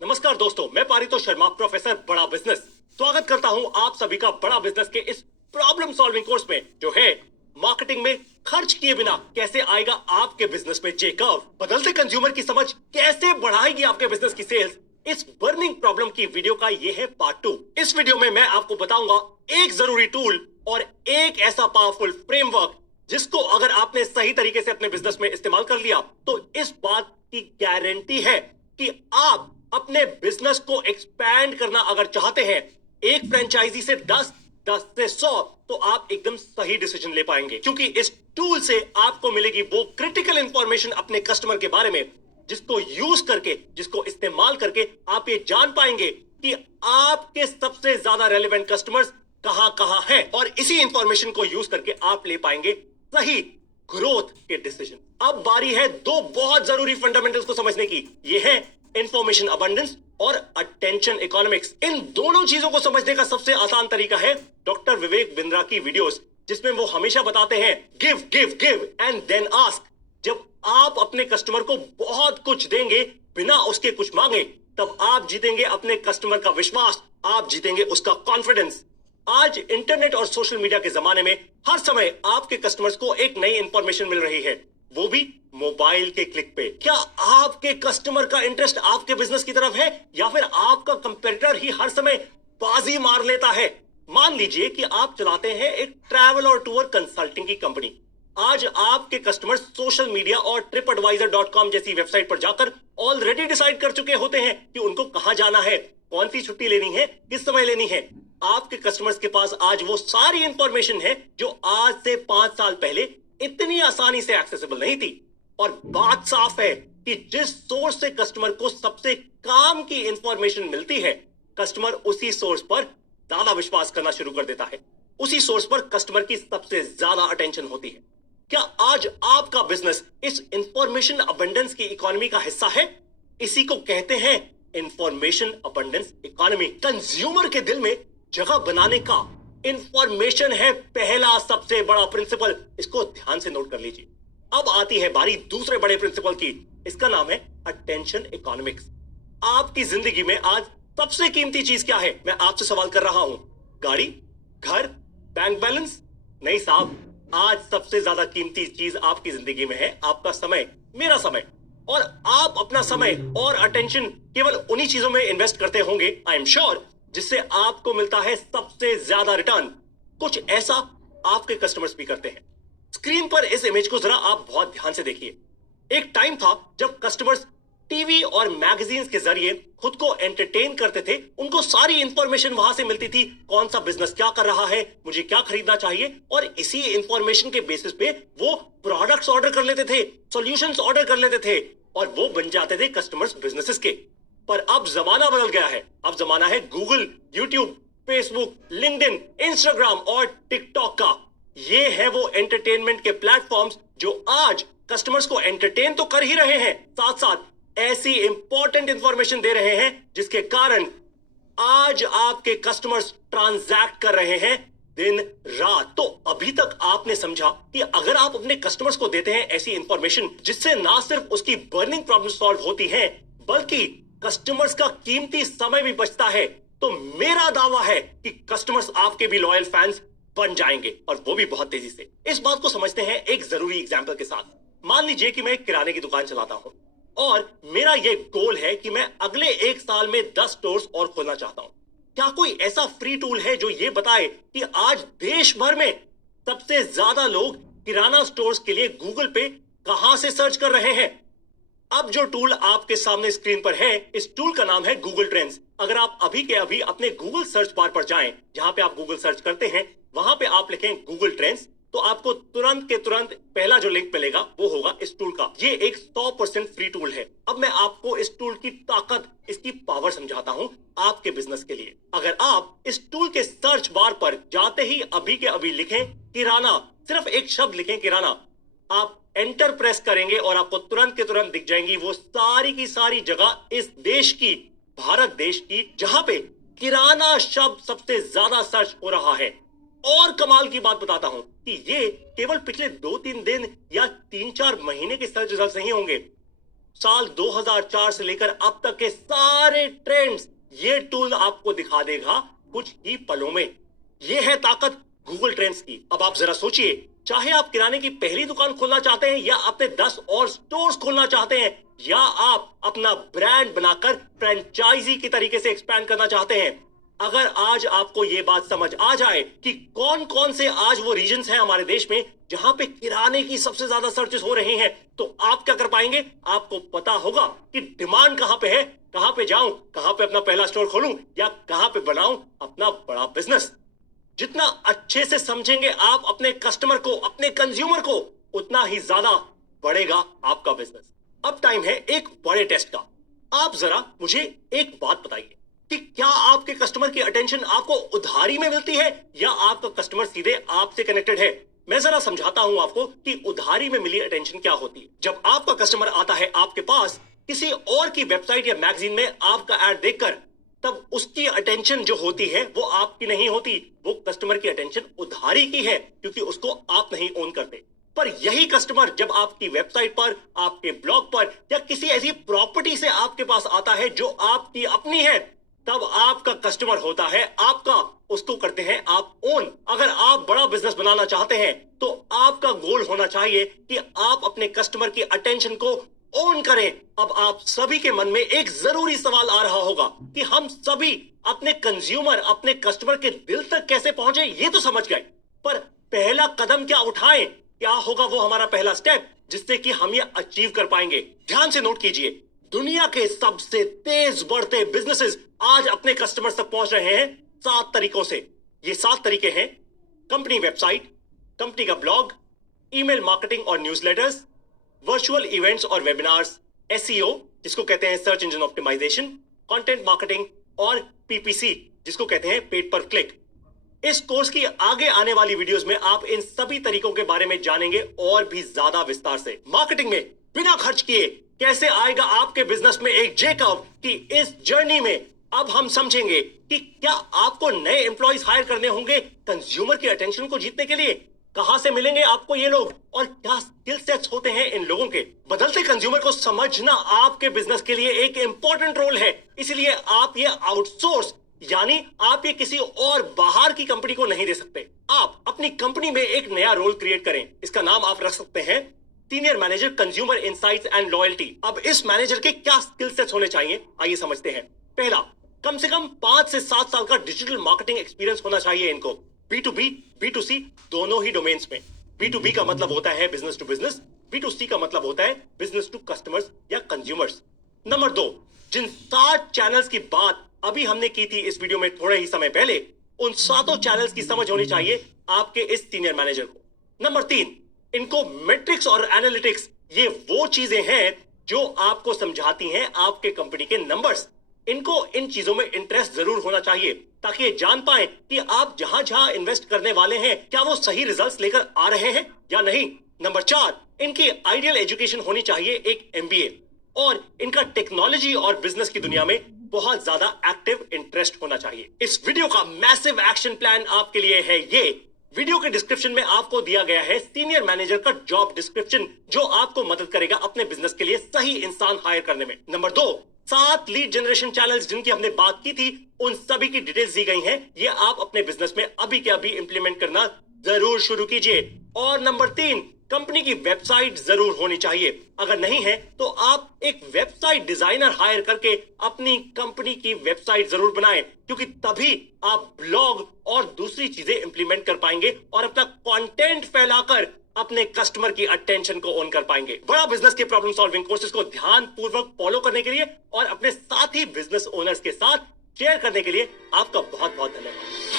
नमस्कार दोस्तों, मैं पारितोष शर्मा, प्रोफेसर बड़ा बिजनेस। स्वागत करता हूं आप सभी का बड़ा बिजनेस के इस प्रॉब्लम सॉल्विंग कोर्स में, जो है मार्केटिंग में खर्च किए बिना कैसे आएगा आपके बिजनेस में जे कर्व। बदलते कंज्यूमर की समझ कैसे बढ़ाएगी आपके बिजनेस की सेल्स। इस बर्निंग प्रॉब्लम की वीडियो का ये है पार्ट 2। इस वीडियो में मैं आपको बताऊंगा एक जरूरी टूल और एक ऐसा पावरफुल फ्रेमवर्क जिसको अगर आपने सही तरीके से अपने बिजनेस में इस्तेमाल कर लिया तो इस बात की गारंटी है कि आप अपने बिजनेस को एक्सपैंड करना अगर चाहते हैं, एक फ्रेंचाइजी से 10, 10 से 100, तो आप एकदम सही डिसीजन ले पाएंगे, क्योंकि इस टूल से आपको मिलेगी वो क्रिटिकल इंफॉर्मेशन अपने कस्टमर के बारे में जिसको यूज करके, जिसको इस्तेमाल करके आप ये जान पाएंगे कि आपके सबसे ज्यादा रेलेवेंट कस्टमर्स कहां कहां हैं, और इसी इंफॉर्मेशन को यूज करके आप ले पाएंगे सही ग्रोथ के डिसीजन। अब बारी है दो बहुत जरूरी फंडामेंटल्स को समझने की। ये है इंफॉर्मेशन अबंडेंस और अटेंशन इकोनॉमिक्स। इन दोनों चीजों को समझने का सबसे आसान तरीका है डॉक्टर विवेक बिंद्रा की वीडियोस, जिसमें वो हमेशा बताते हैं give give give and then ask. जब आप अपने कस्टमर को बहुत कुछ देंगे बिना उसके कुछ मांगे, तब आप जीतेंगे अपने कस्टमर का विश्वास, आप जीतेंगे उसका कॉन्फिडेंस। आज इंटरनेट और सोशल मीडिया के जमाने में हर समय आपके कस्टमर्स को एक नई इंफॉर्मेशन मिल रही है, वो भी मोबाइल के क्लिक पे। क्या आपके कस्टमर का इंटरेस्ट आपके बिजनेस की तरफ है, या फिर आपका कंपेटिटर ही हर समय बाजी मार लेता है? मान लीजिए कि आप चलाते हैं एक ट्रैवल और टूर कंसल्टिंग की कंपनी। आज आपके कस्टमर सोशल मीडिया और tripadvisor.com जैसी वेबसाइट पर जाकर ऑलरेडी डिसाइड कर चुके होते हैं कि उनको कहां जाना है, कौन सी छुट्टी लेनी है, किस समय लेनी है। आपके कस्टमर्स के पास आज वो सारी इंफॉर्मेशन है जो आज से 5 साल पहले इतनी आसानी से एक्सेसिबल नहीं थी। और बात साफ है कि जिस सोर्स से कस्टमर को सबसे काम की इंफॉर्मेशन मिलती है, कस्टमर उसी सोर्स पर ज्यादा विश्वास करना शुरू कर देता है, उसी सोर्स पर कस्टमर की सबसे ज्यादा अटेंशन होती है। क्या आज आपका बिजनेस इस इंफॉर्मेशन अबंडेंस की इकोनॉमी का हिस्सा है? इसी को कहते हैं इंफॉर्मेशन अबंडेंस इकोनॉमी। कंज्यूमर के दिल में जगह बनाने का इंफॉर्मेशन है पहला सबसे बड़ा प्रिंसिपल। इसको ध्यान से नोट कर लीजिए। अब आती है बारी दूसरे बड़े प्रिंसिपल की। इसका नाम है अटेंशन इकोनॉमिक्स। आपकी जिंदगी में आज सबसे कीमती चीज क्या है? मैं आपसे सवाल कर रहा हूं। गाड़ी, घर, बैंक बैलेंस? नहीं साहब, आज सबसे ज्यादा कीमती चीज आपकी जिंदगी में है आपका समय, मेरा समय। और आप अपना समय और अटेंशन केवल उन्हीं चीजों में इन्वेस्ट करते होंगे, आई एम श्योर, जिससे आपको मिलता है सबसे ज्यादा रिटर्न। कुछ ऐसा आपके कस्टमर्स भी करते हैं। स्क्रीन पर इस इमेज को जरा आप बहुत ध्यान से देखिए। एक टाइम था जब कस्टमर्स टीवी और मैगजीन्स के जरिए खुद को एंटरटेन करते थे। उनको सारी इंफॉर्मेशन वहां से मिलती थी, कौन सा बिजनेस क्या कर रहा है, मुझे क्या खरीदना चाहिए, और इसी इंफॉर्मेशन के बेसिस पे वो प्रोडक्ट्स ऑर्डर कर लेते थे, सॉल्यूशंस ऑर्डर कर लेते थे, और वो बन जाते थे कस्टमर्स बिजनेसेस के। पर अब जमाना बदल गया है। अब जमाना है Google, YouTube, Facebook, LinkedIn, Instagram और टिकटॉक का। ये है वो एंटरटेनमेंट के प्लेटफॉर्म्स जो आज कस्टमर्स को एंटरटेन तो कर ही रहे हैं, साथ साथ ऐसी इंपॉर्टेंट इंफॉर्मेशन दे रहे हैं जिसके कारण आज आपके कस्टमर्स ट्रांजैक्ट कर रहे हैं दिन रात। तो अभी तक आपने समझा कि अगर आप अपने कस्टमर्स को देते हैं ऐसी इंफॉर्मेशन जिससे ना सिर्फ उसकी बर्निंग प्रॉब्लम सॉल्व होती है, बल्कि कस्टमर्स का कीमती समय भी बचता है, तो मेरा दावा है कि कस्टमर्स आपके भी लॉयल फैंस बन जाएंगे, और वो भी बहुत तेजी से। इस बात को समझते हैं एक जरूरी एग्जांपल के साथ। मान लीजिए कि मैं एक किराने की दुकान चलाता हूं और मेरा ये गोल है कि मैं अगले 1 साल में 10 स्टोर्स और खोलना चाहता हूं। क्या कोई ऐसा फ्री टूल है जो ये बताए कि आज देश भर में सबसे ज्यादा लोग किराना स्टोर्स के लिए गूगल पे कहां से सर्च कर रहे हैं? अब जो टूल आपके सामने स्क्रीन पर है, इस टूल का नाम है गूगल ट्रेंड्स। अगर आप अभी के अभी अपने गूगल सर्च बार पर जाएं, जहां पे आप गूगल सर्च करते हैं, वहां पे आप लिखें गूगल ट्रेंड्स, तो आपको तुरंत के तुरंत पहला जो लिंक मिलेगा वो होगा इस टूल का। ये एक 100% फ्री टूल है। अब मैं आपको इस टूल की ताकत, इसकी पावर समझाता हूं आपके बिजनेस के लिए। अगर आप इस टूल के सर्च बार पर जाते ही अभी के अभी लिखें किराना, सिर्फ एक शब्द लिखें किराना, आप एंटर प्रेस करेंगे और आपको तुरंत के तुरंत दिख जाएंगी वो सारी की सारी जगह इस देश की, भारत देश की, जहां पे किराना शब्द सबसे ज्यादा सर्च हो रहा है। और कमाल की बात बताता हूं कि ये केवल पिछले 2-3 दिन या 3-4 महीने के सर्च रिजल्ट नहीं होंगे। साल 2004 से लेकर अब तक के सारे ट्रेंड्स ये टूल आपको दिखा देगा कुछ ही पलों में। ये है ताकत गूगल ट्रेंड्स की। अब आप जरा सोचिए, चाहे आप किराने की पहली दुकान खोलना चाहते हैं या अपने 10 और स्टोर्स खोलना चाहते हैं या आप अपना ब्रांड बनाकर फ्रेंचाइजी की तरीके से एक्सपैंड करना चाहते हैं, अगर आज आपको यह बात समझ आ जाए कि कौन कौन से आज वो रीजन्स हैं हमारे देश में जहां पे किराने की सबसे ज्यादा सर्चेस हो रही हैं, तो आप क्या कर पाएंगे? आपको पता होगा कि डिमांड कहां पे है, कहां पे जाऊं, कहां पे अपना पहला स्टोर खोलूं या कहां पे बनाऊं अपना बड़ा बिजनेस। जितना अच्छे से समझेंगे आप अपने कस्टमर को, अपने कंज्यूमर को, उतना ही ज्यादा बढ़ेगा आपका बिजनेस। अब टाइम है एक बड़े टेस्ट का। आप जरा मुझे एक बात बताइए कि क्या आपके कस्टमर की अटेंशन आपको उधारी में मिलती है या आपका कस्टमर सीधे आपसे कनेक्टेड है? मैं जरा समझाता हूं आपको कि उधारी में मिली अटेंशन क्या होती है। जब आपका कस्टमर आता है आपके पास किसी और की वेबसाइट या मैगजीन में आपका एड देखकर, तब उसकी अटेंशन जो होती है वो आपकी नहीं होती, वो कस्टमर की अटेंशन उधारी की है, क्योंकि उसको आप नहीं ओन करते। पर यही कस्टमर जब आपकी वेबसाइट पर, आपके ब्लॉग पर या किसी ऐसी प्रॉपर्टी से आपके पास आता है जो आपकी अपनी है, तब आपका कस्टमर होता है आपका, उसको करते हैं आप ओन। अगर आप बड़ा बिजनेस बनाना चाहते हैं तो आपका गोल होना चाहिए कि आप अपने कस्टमर की अटेंशन को ओन करें। अब आप सभी के मन में एक जरूरी सवाल आ रहा होगा कि हम सभी अपने कंज्यूमर, अपने कस्टमर के दिल तक कैसे पहुंचे, ये तो समझ गए, पर पहला कदम क्या उठाएं? क्या होगा वो हमारा पहला स्टेप जिससे कि हम ये अचीव कर पाएंगे? ध्यान से नोट कीजिए, दुनिया के सबसे तेज बढ़ते बिजनेसेस आज अपने कस्टमर तक पहुंच रहे हैं 7 तरीकों से। ये 7 तरीके हैं: कंपनी वेबसाइट, कंपनी का ब्लॉग, ईमेल मार्केटिंग और न्यूज़लेटर्स, वर्चुअल इवेंट्स और वेबिनार्स, एसईओ जिसको कहते हैं search engine optimisation, content marketing और पीपीसी जिसको कहते हैं पेड पर क्लिक। इस कोर्स की आगे आने वाली वीडियोस में आप इन सभी तरीकों के बारे में जानेंगे और भी ज्यादा विस्तार से। मार्केटिंग में बिना खर्च किए कैसे आएगा आपके बिजनेस में एक जे कर्व, कि इस जर्नी में अब हम समझेंगे कि क्या आपको नए एम्प्लॉइज हायर करने होंगे कंज्यूमर की अटेंशन को जीतने के लिए, कहां से मिलेंगे आपको ये लोग और क्या स्किल सेट्स होते हैं इन लोगों के। बदलते कंज्यूमर को समझना आपके बिजनेस के लिए एक इंपॉर्टेंट रोल है, इसलिए आप ये आउटसोर्स यानी आप ये किसी और बाहर की कंपनी को नहीं दे सकते। आप अपनी कंपनी में एक नया रोल क्रिएट करें। इसका नाम आप रख सकते हैं senior manager consumer insights and loyalty. अब इस मैनेजर के क्या स्किल सेट्स होने चाहिए, आइए समझते हैं। पहला, कम से कम 5 से 7 साल का डिजिटल मार्केटिंग एक्सपीरियंस होना चाहिए इनको, B2B, B2C दोनों ही डोमेन्स में। B2B का मतलब होता है बिजनेस टू बिजनेस, B2C का मतलब होता है बिजनेस टू कस्टमर्स या कंज्यूमर्स। नंबर 2, जिन 7 चैनल्स की बात अभी हमने की थी इस वीडियो में थोड़े ही समय पहले, उन 7 चैनल्स की समझ होनी चाहिए आपके इस सीनियर मैनेजर को। नंबर 3, इनको मैट्रिक्स और एनालिटिक्स, ये वो चीजें हैं जो आपको समझाती हैं आपके कंपनी के नंबर्स। इनको इन चीजों में इंटरेस्ट जरूर होना चाहिए ताकि ये जान पाए कि आप जहां जहां इन्वेस्ट करने वाले हैं क्या वो सही रिजल्ट्स लेकर आ रहे हैं या नहीं। नंबर 4, इनकी आइडियल एजुकेशन होनी चाहिए एक MBA, और इनका टेक्नोलॉजी और बिजनेस की दुनिया में बहुत ज्यादा एक्टिव इंटरेस्ट होना चाहिए। इस वीडियो का मैसिव एक्शन प्लान आपके लिए है ये। वीडियो के डिस्क्रिप्शन में आपको दिया गया है सीनियर मैनेजर का जॉब डिस्क्रिप्शन, जो आपको मदद करेगा अपने बिजनेस के लिए सही इंसान हायर करने में। नंबर 2, 7 लीड जनरेशन चैनल्स जिनकी हमने बात की थी, उन सभी की डिटेल्स दी गई हैं। ये आप अपने बिजनेस में अभी के अभी इंप्लीमेंट करना जरूर शुरू कीजिए। और नंबर 3, कंपनी की वेबसाइट जरूर होनी चाहिए। अगर नहीं है तो आप एक वेबसाइट डिजाइनर हायर करके अपनी कंपनी की वेबसाइट जरूर बनाएं, क्योंकि तभी आप ब्लॉग और दूसरी चीजें इंप्लीमेंट कर पाएंगे और अपना कंटेंट फैलाकर अपने कस्टमर की अटेंशन को ऑन कर पाएंगे। बड़ा बिजनेस के प्रॉब्लम सॉल्विंग कोर्सेज को ध्यान पूर्वक फॉलो करने के लिए और अपने साथी बिजनेस ओनर्स के साथ शेयर करने के लिए आपका बहुत बहुत धन्यवाद।